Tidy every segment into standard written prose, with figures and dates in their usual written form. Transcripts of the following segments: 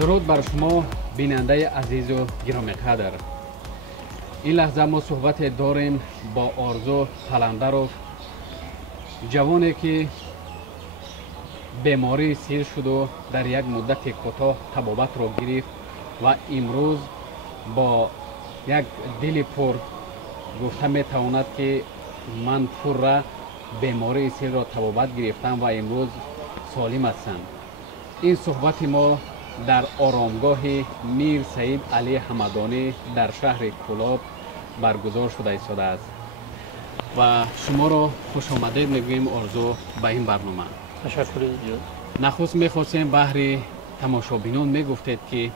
درود بر شما بیننده عزیز و گرامی قدر. این لحظه ما صحبت داریم با آرزو قلندرов، جوانی که بیماری سیر شد و در یک مدت کوتاه طبابت را گرفت و امروز با یک دل پر گفته میتواند که من پر را بیماری سیر را طبابت گرفتم و امروز سالم هستم. این صحبت ما در آرامگاه میر سعید علی حمدانی در شهر کولاب برگزار شده ایستاده است و شما را خوش آمدید میگوییم آرزو به این برنامه. تشکر. نخست میخواستیم بهر تماشابینان میگفتید که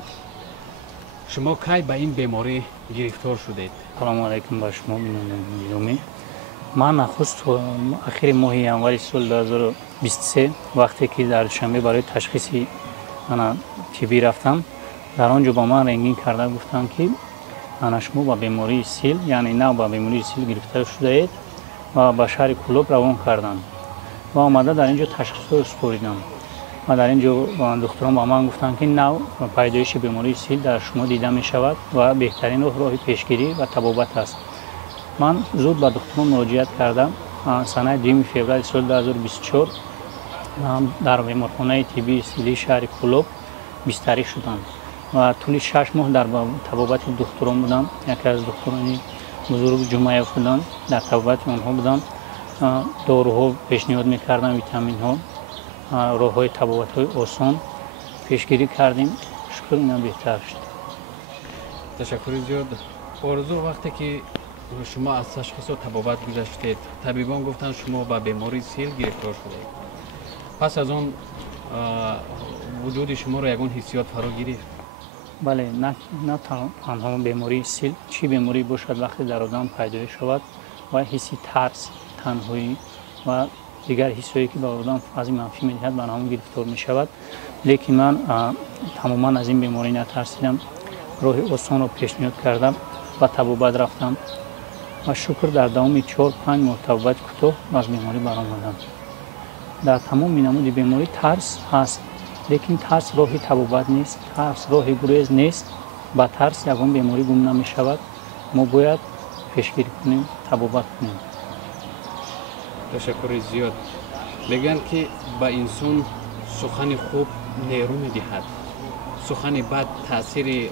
شما کی به این بیماری گرفتار شدید؟ سلام علیکم به شما بینندگان. من نخست اخیر ماه ینوری سال 2023 وقتی که در شنبه برای تشخیص من طبی رفتم، در آنجا با من رنگین کرده گفتم که شما با بیماری سیل یعنی نه با بیماری سیل گرفتار شده اید و به شهر کولاب روان کردند و آمده در اینجا تشخیص رو سپردم و در اینجا دکتران با من گفتند که نه پیدایش بیماری سیل در شما دیده می شود و بهترین راه پیشگیری و طبابت است. من زود به دکتران مراجعت کردم. سنه 2 فوریه سال 2024 در بیمارخانه طبی سیلی شهر کولاب بستری شدم و طول 6 ماه در طبابت دکتران بودم. یکی از دکتران بزرگ جمعیف بودن، در طبابت آنها بودم. داروها پیشنهاد میکردم، ویتامین ها، راه های طبابت های آسان پیشگیری کردیم. شکر اینا بهتر شد. تشکر زیاد. آرزو، وقتی که شما از تشخیص و طبابت گذشتید، طبیبان گفتن شما با بیماری سیل گرفتار شدید. پس از آن وجود شما را یگان حسیات فرا گرفت؟ بله، نه تنها بیماری سیل، چی بیماری باشد وقتی در آدم پیدا شود و حسی ترس، تنهایی و دیگر حسایی که به آدم از منفی می‌دهد به آن گرفتار می‌شود. لیکن من تماما از این بیماری نترسیدم. راه آسان را پیشنهاد کردم و طبابت رفتم و شکر در دوام 4-5 ماه طبابت کوتاه از بیماری برآمدم. در تمام نمود بیماری ترس هست، لیکن ترس راه طبابت نیست، ترس راه گریز نیست. با ترس یگان بیماری گم نمی شود. ما باید پیشگیری کنیم، طبابت کنیم. تشکر زیاد. میگن که با انسان سخن خوب نیرو میدهد، سخن بد تاثیر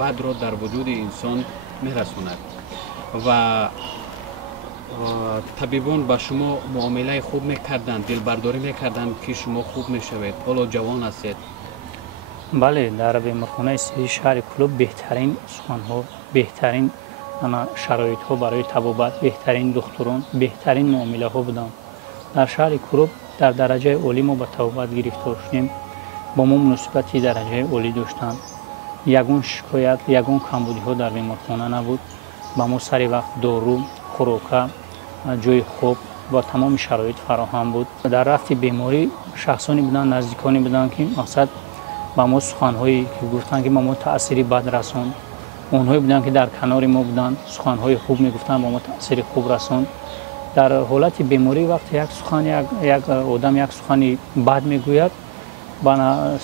بد را در وجود انسان میرساند و طبیبان با شما معامله خوب میکردند، دلبرداری میکردند که شما خوب میشوید، حالا جوان هستید. بله، در بیمارخانه سیلی شهر کولاب بهترین سخنها، بهترین شرایط ها برای طبابت، بهترین دکتران، بهترین معامله ها بودند. در شهر کولاب در درجه عالی ما به طبابت گرفتار شدیم. با ما مناسبتی درجه عالی داشتند. یگان شکایت، یگان کمبودی ها در بیمارخانه نبود. با ما سری وقت دارو، خوراک، جای خوب با تمام شرایط فراهم بود. در رفت بیماری شخصانی بودن، نزدیکانی بودن که مقصد با ما سخنهایی که گفتن که با ما تأثیری بد رساند. اونهایی بودن که در کنار ما بودن، سخنهای خوب میگفتن، با ما تأثیر خوب رساند. در حالت بیماری وقتی یک آدم یک سخنی بد میگوید، با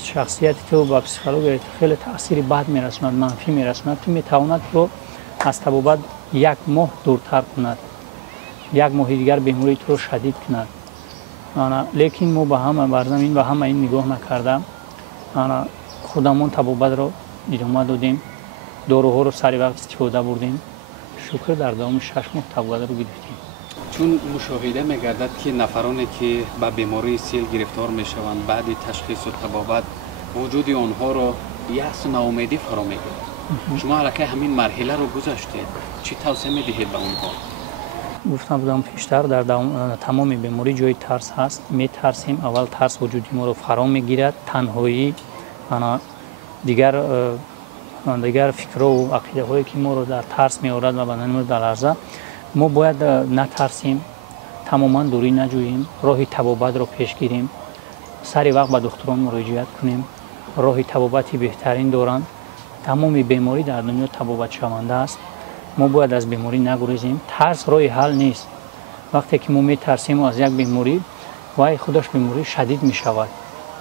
شخصیت تو با پسیکولوژی خیلی تأثیر بد میرساند، منفی میرساند. تو میتواند تو از طبابت 1 ماه دورتر کند، 1 ماه دیگر بیماری تو رو شدید کند. لیکن ما به همه برزمین و همه این نگاه نکردم. خودمون طبابت را ادامه دادیم، داروها رو سری وقت استفاده بردیم. شکر در دوام 6 ماه طبابت رو گرفتیم. چون مشاهده میگردد که نفرانی که به بیماری سیل گرفتار میشوند بعد تشخیص و طبابت وجود آنها را یأس و ناامیدی فرا میگیرد. شما علاقه همین مرحله رو گذشتید، چی توصیه میدهید به اونها؟ گفتم بودم پیشتر در تمام بیماری جای ترس هست. میترسیم، اول ترس وجودی ما رو فرا میگیرد، تنهایی، دیگر فکر و عقیده هایی که ما رو در ترس میآورد و بدن ما در لرزه. ما باید نترسیم، تماما دوری نجوییم، راه طبابت رو پیش گیریم، سری وقت به دکتران مراجعت کنیم. راه طبابتی بهترین دارند. تمام بیماری در دنیا طبابت شونده است. ما باید از بیماری نگریزیم. ترس راه حل نیست. وقتی که ما میترسیم از یک بیماری، وای خودش بیماری شدید می شود.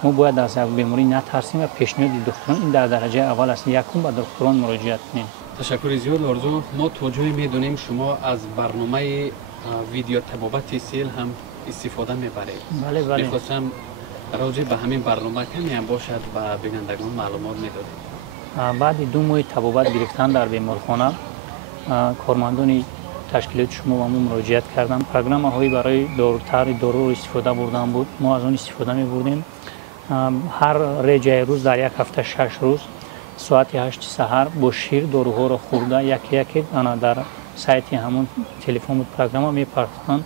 ما باید از بیماری نترسیم و پیشنهاد دکتران این در درجه اول است. یکم به دکتران مراجعه کنیم. تشکر زیاد آرزو. ما تا جایی میدونیم شما از برنامه ویدیو طبابت سیل هم استفاده میبرید. بله. میخواستم راجع به همین برنامه کمی هم باشد و بینندگان معلومات میدادید. بعد 2 ماه طبابت گرفتن در بیمارخانه کارمندان تشکیلات شما و ما مراجعت کردم. پروگرام‌های برای دارو استفاده بردن بود. ما از اون استفاده می‌بردیم. هر رجای روز در یک هفته 6 روز ساعت 8 سحر با شیر داروها را خورده یکی انا در سایت همون تلفن پروگرام می‌پرداختند.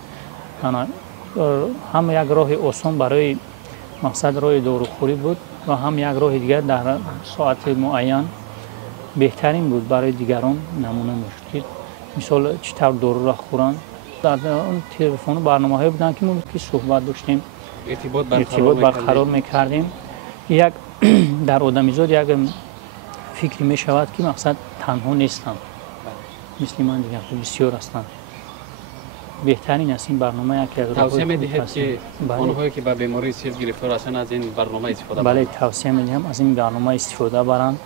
هم یک راه آسان برای مقصد راه داروخوری بود و هم یک راه دیگر در ساعت معین بهترین بود برای دیگران نمونه می‌شد. مثال چطور دارو را خورند. در اون تلفن برنامه‌های بودن که ما که صحبت داشتیم، ارتباط برقرار می‌کردیم. یک در آدمیزاد یک فکری می‌شود که مقصد تنها نیستند. مثل من دیگر بسیار هستند. بهترین است این برنامه که توصیه می‌دهید که آنهایی که به بیماری سیل گرفتار هستند از این برنامه استفاده کنند. بله، توصیه می‌دهم از این برنامه استفاده برند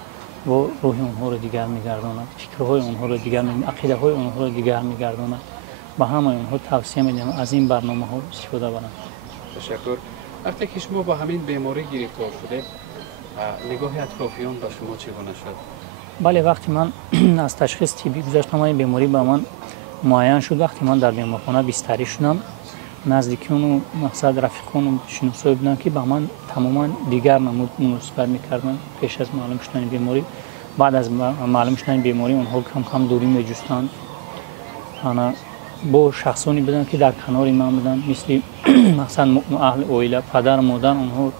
و روح اونها رو دیگر می‌گرداند، فکرهای اونها رو دیگر عقیده‌های اونها رو دیگر می‌گرداند. با همه اونها توصیه می‌دهم از این برنامه‌ها استفاده برند. تشکر. وقتی که شما با همین بیماری گرفتار شده، نگاه اطرافیان به شما چگونه شد؟ بله، وقتی من از تشخیص طبی گذشتم این بیماری به من معین شد، وقتی من در بیمارخانه بستری شدم، نزدیکان و مقصد رفیقان و شناسایی بودن که به من تماما دیگر نمود مناسبت می‌کردن. پیش از معلوم شدن بیماری، بعد از معلوم شدن بیماری اونها کم دوری می‌جستند. انا با شخصانی بودن که در کنار من بودن، مثل مثلا اهل عائله، پدر، مادر، اونها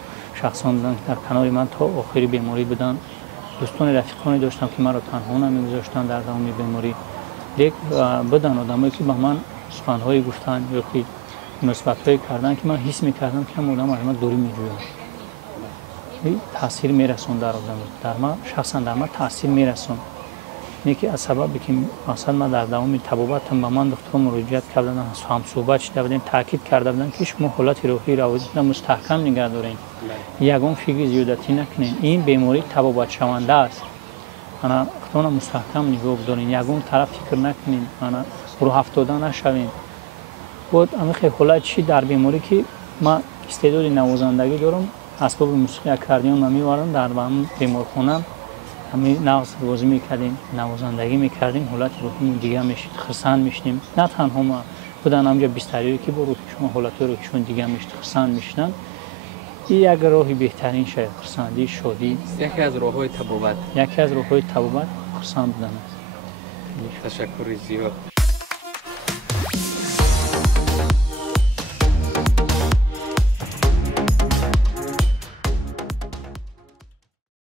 شخصان بودن که در کنار من تا آخری بیماری بودن. دوستان رفیقانی داشتم که مرا تنها نمی‌گذاشتن در دام بیماری. یک بودن آدمایی که به من سخن‌هایی گفتن یا که نسبت‌هایی کردن که من حس می‌کردم که هم آدم از من دوری می‌جوید. این تاثیر می‌رسوند در آدم، در من شخصا در من تاثیر می‌رسوند. یکی از سببی که مثلا من در دوام طبابتم به من دکتر مراجعت کردن، هم صحبت شده بودیم، تاکید کرده بودن که شما حالت روحی روابط مستحکم نگه دارین. یگان فکر زیادتی نکنین. این بیماری طبابت شونده است. انا خودتون مستحکم نگاه بدارین. یگان طرف فکر نکنین. انا رو افتاده نشوین. بود اما خیلی حالت چی در بیماری که من استعداد نوازندگی دارم، اسباب موسیقی اکاردیون من می‌آورم در بیمارخانه همین نواز بازی می‌کردیم، نوازندگی می‌کردیم، حالت روحی دیگه میشید، خرسند میشدیم. نه تنها ما بودن همجا بستری که با روح شما حالت روحشون دیگه میشید، خرسند میشدن. این یک راهی بهترین شاید خرسندی، شادی. یکی از راه‌های طبابت. یکی از راه‌های طبابت خرسند بودن. تشکر زیاد.